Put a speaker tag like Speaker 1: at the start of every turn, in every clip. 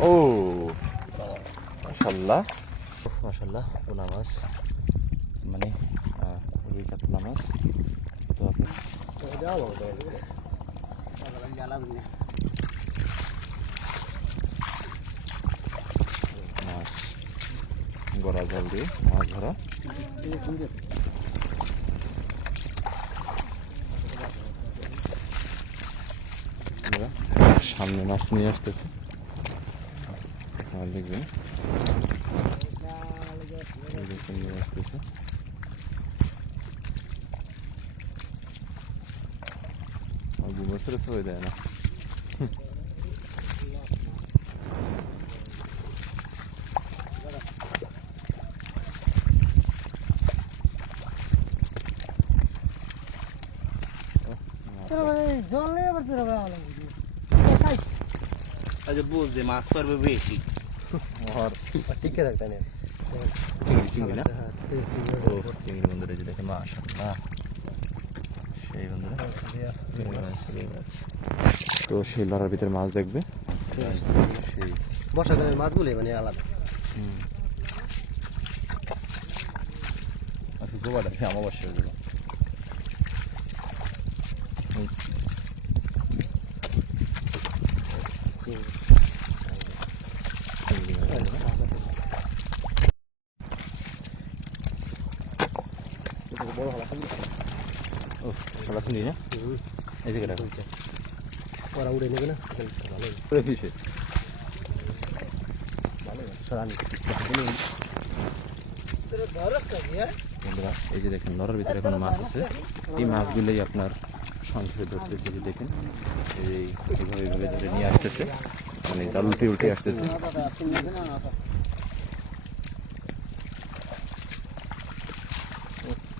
Speaker 1: ও মাছ মানে আহ, রুই মাছ তো আপনি মাছ গড়া জল দিয়ে মাছ ধরা। সামনে মাছ নিয়ে আসতেছে। দেখবেন। নিয়ে আসতেছে। বছর সবাই দেয় না।
Speaker 2: জলে আবার তোরা
Speaker 3: আচ্ছা বুঝতে মাছ পারবে বেশি।
Speaker 1: আর
Speaker 2: টিকে থাকতে নেই
Speaker 1: চিংড়ি চিংড়ি না? ও চিংড়ি বন্ধুরা যে মাশাআল্লাহ সেই বন্ধুরা? মাছ। তো সেই লড়ার ভিতরে মাছ দেখবে? সেই
Speaker 2: বর্ষাকালের মাছগুলি মানে আলাদা।
Speaker 1: আচ্ছা জোগাড় সে অমাবস্যা হয়ে গেল চিংড়ি মাছ,
Speaker 2: বড় হলা
Speaker 1: ও শালা চিংড়ি না? এই জায়গাটা
Speaker 2: ওরা উড়ে নেবে না? ভালো
Speaker 1: পুরো ফিশে
Speaker 2: সরানি।
Speaker 1: বন্ধুরা এই যে দেখেন নরের ভিতরে এখন মাছ আছে। এই মাছগুলোই আপনার সংসারে ধরতেছে যে দেখেন। এই এইভাবে ধরে নিয়ে আসতেছে। মানে তার উল্টে উল্টে আসতেছে।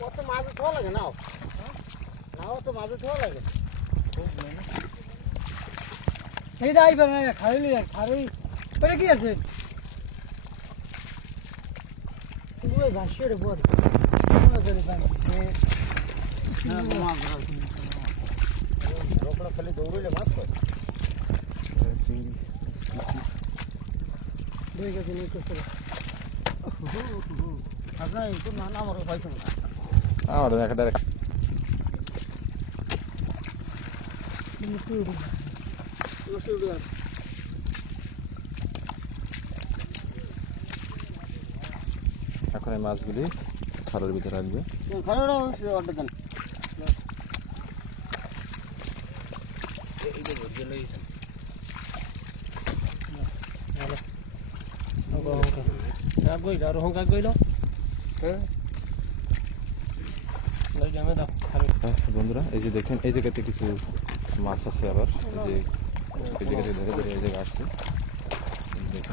Speaker 3: কত মাছ ধোয়া লাগে? নাও। নাও তো মাছ ধোয়া লাগে।
Speaker 2: এইটা আইবা না খাইলি খাই পরে কি আছে ওই ভাষ্য রে বল
Speaker 3: খালি দৌড়লে মাছ পায়
Speaker 1: চিংড়ি
Speaker 2: দুই কেজি নিয়ে করতে
Speaker 3: আপনার একটু না না আমার
Speaker 1: একটা এখন এই মাছগুলি খালের ভিতরে রাখবে
Speaker 3: খারাপ অর্ডার
Speaker 2: গইল আর হংকা গইল হ্যাঁ?
Speaker 1: আহ, বন্ধুরা এই যে দেখেন এই জায়গাতে কিছু মাছ আছে আবার যে এই জায়গাতে ধরে ধরে এই জায়গায় আসছে দেখেন।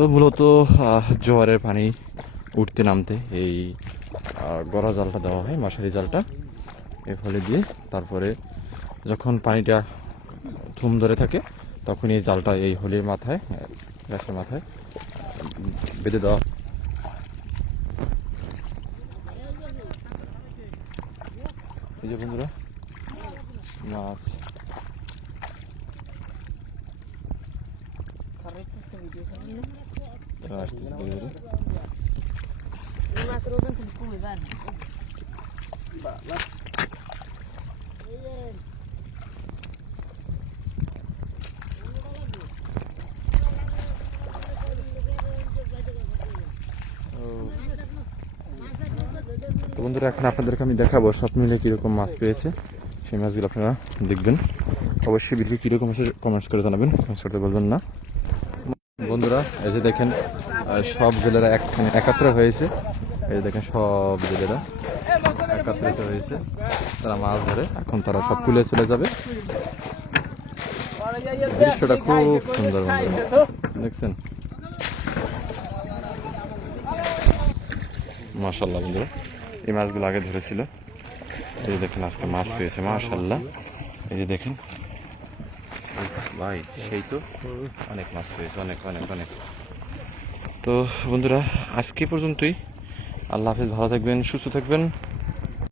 Speaker 1: তো মূলত জোয়ারের পানি উঠতে নামতে এই গড়া জালটা দেওয়া হয়, মশারি জালটা। এ ফলে দিয়ে তারপরে যখন পানিটা থুম ধরে থাকে তখন এই জালটা এই হোলির মাথায় গাছের মাথায় বেঁধে দেওয়া এই যে বন্ধুরা, মাছ
Speaker 4: তুমি কমে যান
Speaker 1: তো বন্ধুরা, এখন আপনাদেরকে আমি দেখাবো সব মিলে কীরকম মাছ পেয়েছে। সেই মাছগুলো আপনারা দেখবেন। অবশ্যই ভিডিও কীরকম আছে কমেন্টস করে জানাবেন। কমেন্টস করতে বলবেন না। বন্ধুরা, এই যে দেখেন সব জেলেরা এক একাত্র হয়েছে। এই যে দেখেন, সব জেলেরা একাত্রিত হয়েছে। তারা মাছ ধরে, এখন তারা সব কুলে চলে যাবে। দৃশ্যটা খুব সুন্দর দেখছেন? মাশাল্লাহ বন্ধুরা, এই মাছগুলো আগে ধরেছিল। এই যে দেখেন, আজকে মাছ পেয়েছে মাশাল্লাহ এই যে দেখেন ভাই, সেই তো। অনেক মাছ পেয়েছে অনেক অনেক অনেক। তো বন্ধুরা, আজকে পর্যন্তই। আল্লাহ হাফিজ, ভালো থাকবেন, সুস্থ থাকবেন।